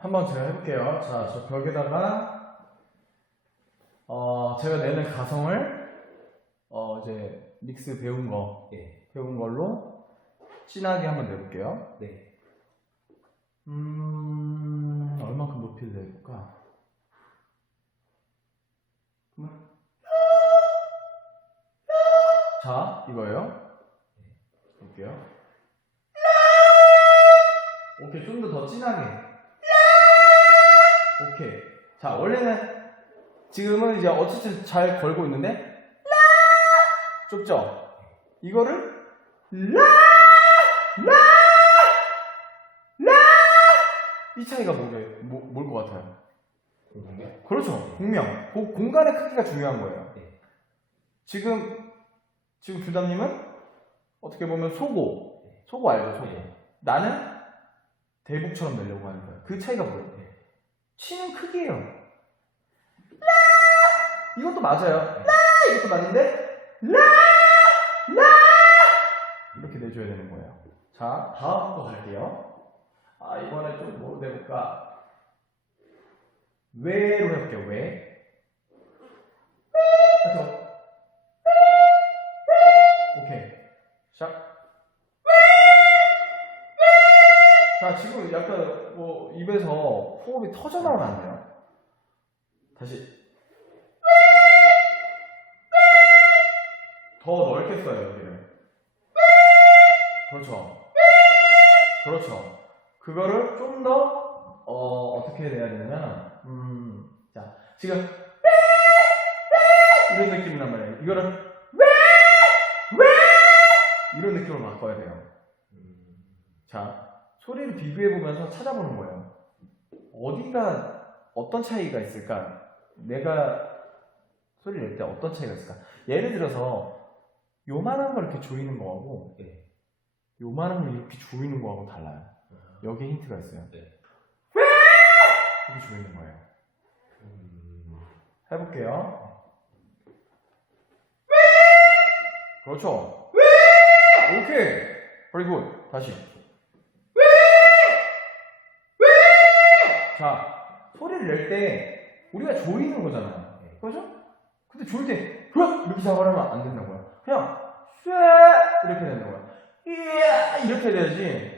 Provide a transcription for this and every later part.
한번 제가 해볼게요. 자, 저 벽에다가 어, 제가 내는 가성을 어, 이제 믹스 배운 거 예. 배운 걸로 진하게 한번 내볼게요. 네. 음, 얼마큼 높이를 내볼까? 자, 이거예요. 볼게요. 오케이, 좀 더 더 진하게. 오케이. 자, 원래는 지금은 이제 어쨌든 잘 걸고 있는데 좁죠? 이거를 라! 라! 라! 이 차이가 뭐게, 뭐, 뭘것 같아요? 공공개? 그렇죠. 공명. 고- 공간의 크기가 중요한 거예요. 네. 지금, 지금 규담님은 어떻게 보면 소고. 소고 알죠, 소고. 네. 나는 대북처럼 내려고 하는 거예요. 그 차이가 뭐예요? 네. 치는 크기예요. 라! 이것도 맞아요. 라! 이것도 맞는데, 라! 라! 이렇게 내줘야 되는 거예요. 자, 다음 거 갈게요. 아, 이번에 좀뭐 내볼까? 왜로 해볼게요, 왜. 하죠. 오케이. 시작. 자, 지금 약간 뭐 입에서 호흡이 터져 나오면 안 돼요. 다시. 더 넓게 써요, 여기를. 그렇죠. 그렇죠. 그거를 좀 더, 어, 어떻게 해야 되냐면, 음, 자, 지금, 이런 느낌이란 말이에요. 이거를, 이런 느낌으로 바꿔야 돼요. 음, 자, 소리를 비교해 보면서 찾아보는 거예요. 어디가, 어떤 차이가 있을까? 내가 소리를 낼 때 어떤 차이가 있을까? 예를 들어서, 요만한 걸 이렇게 조이는 거하고, 네. 요만한 걸 이렇게 조이는 거하고 달라요. 아, 여기에 힌트가 있어요. 네. 이렇게 조이는 거예요. 음, 해볼게요. 그렇죠. 오케이. good. 다시. 자, 소리를 낼 때 우리가 조이는 거잖아요. 네. 그렇죠? 근데 조일 때 흐! 이렇게 잡아라면 안 된다고요. 그냥 쇠 이렇게 되는 거야. 이야 이렇게 돼야지.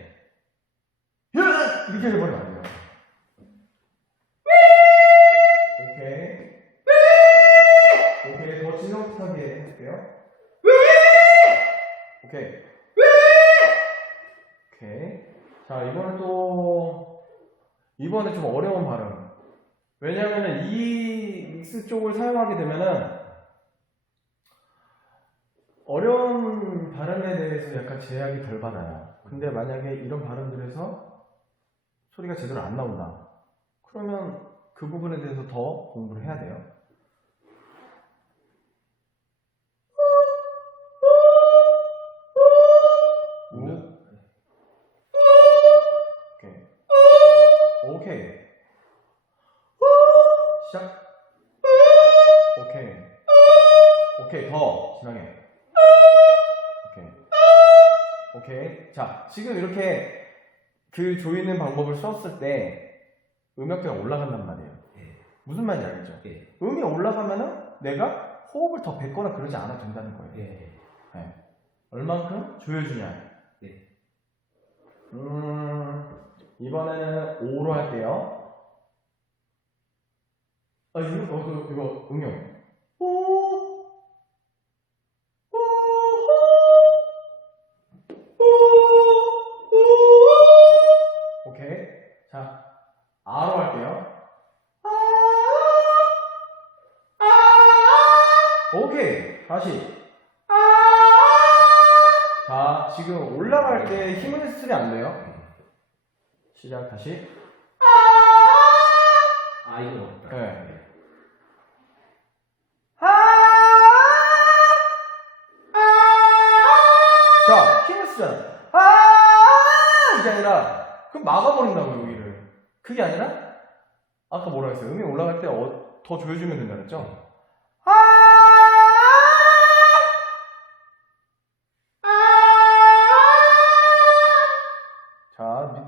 흐! 이렇게 해버리면 안 돼요. 오케이. 오케이, 더 진정하게 해볼게요. 오케이. 오케이. 자, 이번엔 또, 이번에 좀 어려운 발음. 왜냐면은 이 쪽을 사용하게 되면은, 어려운 발음에 대해서 약간 제약이 덜 받아요. 근데 만약에 이런 발음들에서 소리가 제대로 안 나온다. 그러면 그 부분에 대해서 더 공부를 해야 돼요. 오케이. 더 진하게. 오케이. 오케이. 자, 지금 이렇게 그 조이는 방법을 썼을 때 음역대가 올라간단 말이에요. 네. 무슨 말인지 알겠죠? 네. 음이 올라가면은 내가 호흡을 더 뱉거나 그러지 않아도 된다는 거예요. 네. 얼만큼 조여주냐. 네. 음, 이번에는 5로 할게요. 아, 이거, 어, 그, 이거. 오, 오, 지금 올라갈 때 힘을 쓰면 안 돼요. 시작, 다시. 아, 이거 어렵다. 네. 자, 힘을 쓰잖아. 아! 이게 아니라, 그럼 막아버린다고, 여기를. 그게 아니라, 아까 뭐라 했어요? 음이 올라갈 때 어, 더 조여주면 된다 그랬죠?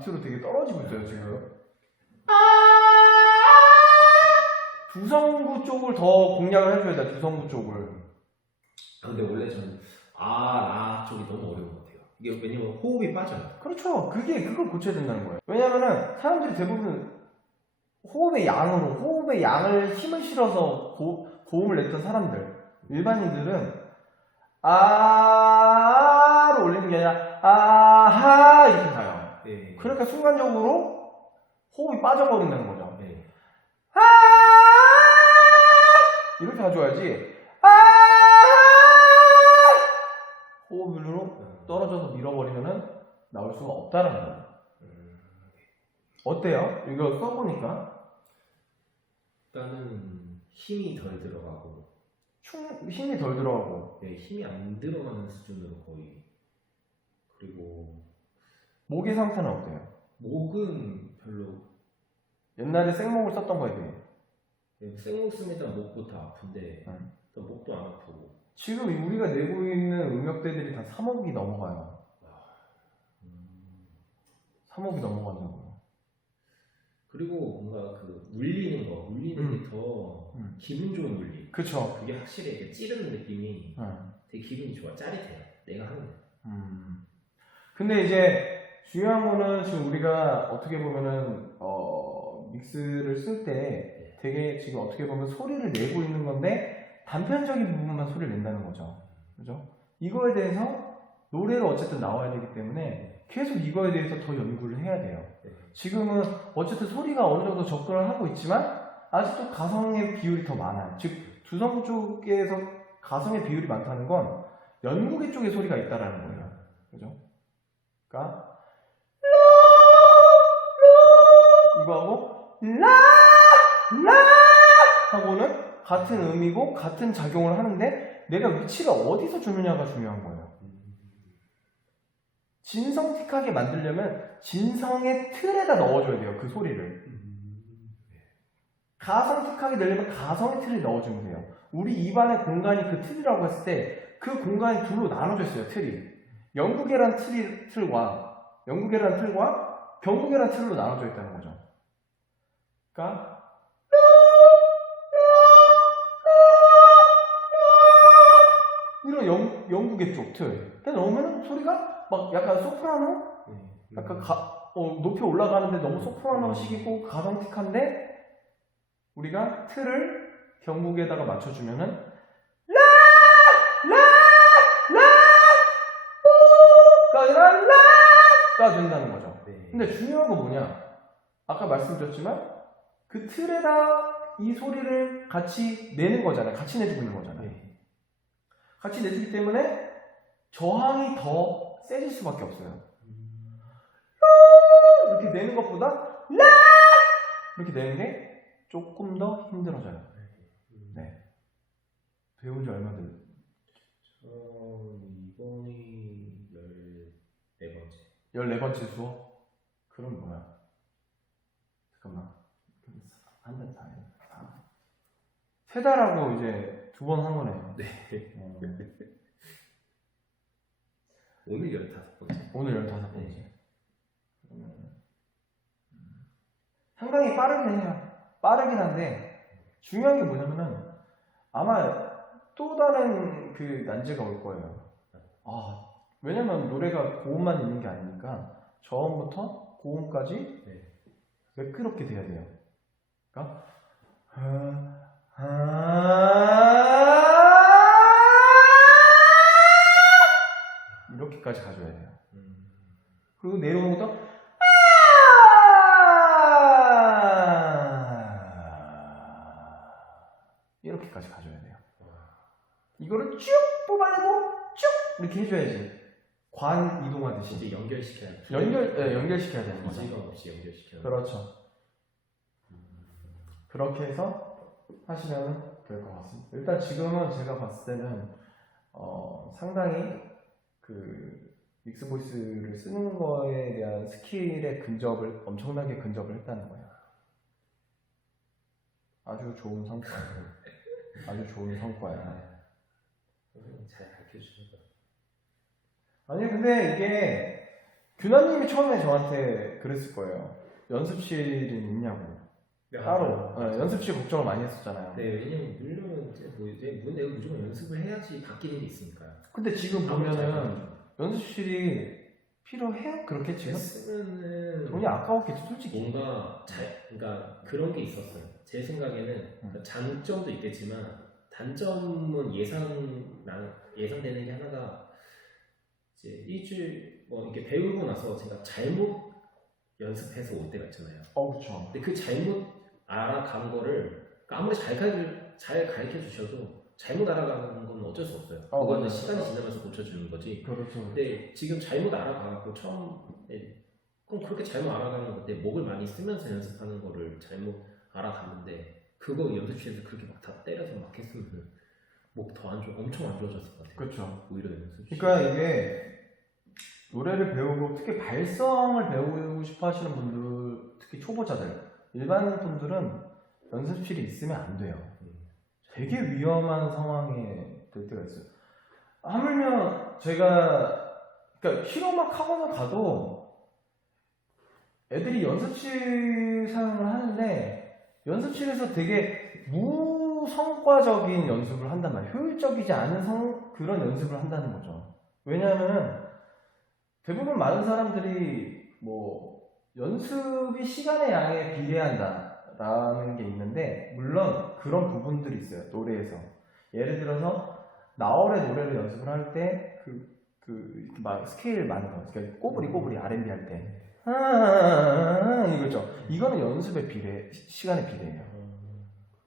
밑으로 되게 떨어지고 있어요, 지금. 아! 두성구 쪽을 더 공략을 해줘야 돼, 두성구 쪽을. 아, 근데 원래 저는 아, 라 쪽이 너무 어려운 것 같아요. 이게 왜냐면 호흡이 빠져요. 그렇죠. 그게, 그걸 고쳐야 된다는 거예요. 왜냐면은 사람들이 대부분 호흡의 양으로, 호흡의 양을 힘을 실어서 고, 고음을 냈던 사람들, 일반인들은 아로 올리는 게 아니라 아하 이렇게 가요. 네. 그러니까 순간적으로 호흡이 빠져버린다는 거죠. 네. 아 이렇게 가져야지 아 호흡으로 음, 떨어져서 밀어버리면은 나올 수가 없다는 거예요. 음, 어때요? 이거 써보니까 일단은 힘이 덜 들어가고 충 힘이 덜 들어가고 네, 힘이 안 들어가는 수준으로 거의 그리고 목의 상태는 어때요? 목은 별로 옛날에 생목을 썼던 거에 비해 네, 생목 쓰면 목부터 아픈데 음. 또 목도 안 아프고 지금 우리가 내고 있는 음역대들이 다 3억이 넘어가요. 음, 3억이 넘어간다고요. 그리고 뭔가 그 울리는 거 울리는 음. 게더 음. 기분 좋은 울림 그쵸. 그게 확실히 이렇게 찌르는 느낌이 응. 되게 기분이 좋아 짜릿해요 내가 하는 거 음. 근데 이제 중요한 거는 지금 우리가 어떻게 보면은 어, 믹스를 쓸 때 되게 지금 어떻게 보면 소리를 내고 있는 건데 단편적인 부분만 소리를 낸다는 거죠. 그죠? 이거에 대해서 노래를 어쨌든 나와야 되기 때문에 계속 이거에 대해서 더 연구를 해야 돼요. 네. 지금은 어쨌든 소리가 어느 정도 접근을 하고 있지만 아직도 가성의 비율이 더 많아요. 즉 두성구 쪽에서 가성의 비율이 많다는 건 연구계 쪽에 소리가 있다라는 거예요. 그죠? 그러니까 이거 하고 라 라 하고는 같은 의미고 같은 작용을 하는데 내가 위치를 어디서 주느냐가 중요한 거예요. 진성틱하게 만들려면 진성의 틀에다 넣어줘야 돼요. 그 소리를. 가성틱하게 내려면 가성의 틀을 넣어주면 돼요. 우리 입안의 공간이 그 틀이라고 했을 때 그 공간이 둘로 나눠져 있어요. 틀이. 영국계란 틀이, 틀과 영국계란 틀과 경국계란 틀로 나눠져 있다는 거죠. 그러니까 이런 영, 영국의 쪽 틀. 근데 넣으면 소리가 막 약간 소프라노? 네. 약간 가, 어, 높이 올라가는데 너무 소프라노식이고 가성틱한데 우리가 틀을 경국에다가 맞춰주면은 라! 라! 라! 가 아니라 라가 된다는 거죠. 네. 근데 중요한 건 뭐냐? 아까 말씀드렸지만 그 틀에다 이 소리를 같이 내는 거잖아요. 같이 내주고 있는 거잖아요. 네. 같이 내주기 때문에 저항이 더 세질 수밖에 없어요. 음, 이렇게 내는 것보다 라 이렇게 내는 게 조금 더 힘들어져요. 음. 네. 배운 지 얼마 됐? 저 이번이 14번째 14번째 수업? 그럼 뭐야? 잠깐만. 한달다 해. 다. 세 달하고 이제 두 번 한 거네요. 네. 어, 오늘 15번째 오늘 15번째. 음, 상당히 빠르긴 해요. 빠르긴 한데, 중요한 게 뭐냐면은, 아마 또 다른 그 난제가 올 거예요. 아, 왜냐면 노래가 고음만 있는 게 아니니까, 저음부터 고음까지 네. 매끄럽게 돼야 돼요. 그러니까, 이렇게까지 가져야 돼요. 음, 그리고 내려오는 것도 이렇게까지 가져야 돼요. 이거를 쭉 뽑아내고 쭉 이렇게 해줘야지. 관 이동하듯이 이제 연결시켜야 돼 연결 예, 연결시켜야 되는 거죠. 이질감 없이 연결시켜야 돼 그렇죠. 그렇게 해서 하시면 될 것 같습니다. 일단 지금은 제가 봤을 때는 어, 상당히 그 믹스 보이스를 쓰는 거에 대한 스킬의 근접을 엄청나게 근접을 했다는 거예요. 아주 좋은 성과예요. 아주 좋은 성과야. 선생님 잘 가르쳐주시는 거 아니 근데 이게 규나님이 처음에 저한테 그랬을 거예요. 연습실이 있냐고. 따로 네, 연습실 걱정을 많이 했었잖아요. 네, 왜냐면 물려면 이제 뭐 이제 뭐 내가 무조건 연습을 해야지 바뀌는 게 있으니까요. 근데 지금 보면은 연습실이 필요해요? 그렇게 지금? 했으면은 돈이 아까웠겠지 솔직히. 뭔가 잘 그러니까 그런 게 있었어요. 제 생각에는 그러니까 장점도 있겠지만 단점은 예상 나 예상되는 게 하나가 이제 일주일 뭐 이렇게 배우고 나서 제가 잘못 연습해서 올 때가 있잖아요. 어 그렇죠. 근데 그 잘못 알아간 거를 그러니까 아무리 잘 가르쳐 잘 가르쳐 주셔도 잘못 알아가는 건 어쩔 수 없어요. 어, 그거는 맞아요. 시간이 지나면서 고쳐주는 거지. 그렇죠. 근데 지금 잘못 알아가고 처음에 그럼 그렇게 잘못 알아가는 건데 목을 많이 쓰면서 연습하는 거를 잘못 알아갔는데 그거 연습실에서 그렇게 막 다 때려서 막 했으면 목 더 안 좋아 엄청 안 좋아졌을 것 같아요. 그렇죠. 오히려 연습. 그러니까 이게 노래를 배우고 특히 발성을 배우고 싶어 하시는 분들, 특히 초보자들, 일반 분들은 연습실이 있으면 안 돼요. 되게 위험한 상황에 될 때가 있어요. 하물며 제가 그러니까 실험막 학원을 가도 애들이 연습실 사용을 하는데 연습실에서 되게 무성과적인 연습을 한단 말이에요. 효율적이지 않은 성, 그런 연습을 한다는 거죠. 왜냐하면 대부분 많은 사람들이 뭐 연습이 시간의 양에 비례한다라는 게 있는데 물론 그런 부분들이 있어요. 노래에서 예를 들어서 나월의 노래를 연습을 할 때 그 그 막 스케일 많은 거, 그러니까 꼬부리 꼬부리 R&B 할 때. 아, 이거죠. 이거는 연습의 비례, 시- 시간의 비례예요.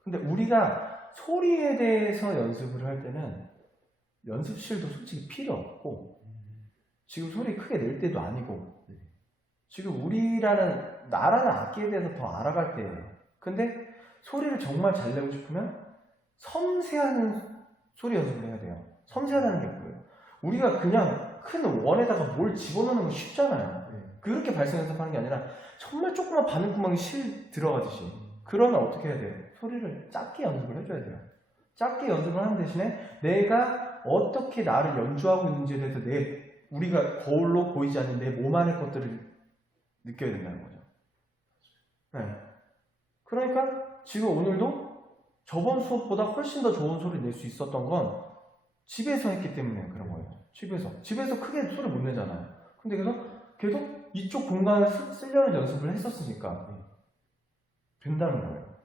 근데 우리가 소리에 대해서 연습을 할 때는 연습실도 솔직히 필요 없고 지금 소리 크게 낼 때도 아니고 지금 우리라는 나라는 악기에 대해서 더 알아갈 때예요. 근데 소리를 정말 잘 내고 싶으면 섬세한 소리 연습을 해야 돼요. 섬세하다는 게 뭐예요? 우리가 그냥 큰 원에다가 뭘 집어넣는 거 쉽잖아요. 그렇게 발성 연습하는 게 아니라 정말 조그만 바늘구멍이 실 들어가듯이 그러면 어떻게 해야 돼요? 소리를 작게 연습을 해줘야 돼요. 작게 연습을 하는 대신에 내가 어떻게 나를 연주하고 있는지에 대해서 내 우리가 거울로 보이지 않는 내 몸 안의 것들을 느껴야 된다는 거죠. 네. 그러니까 지금 오늘도 저번 수업보다 훨씬 더 좋은 소리 낼수 있었던 건 집에서 했기 때문에 그런 거예요. 집에서. 집에서 크게 소리 못 내잖아요. 근데 계속, 계속 이쪽 공간을 쓰, 쓰려는 연습을 했었으니까 된다는 거예요.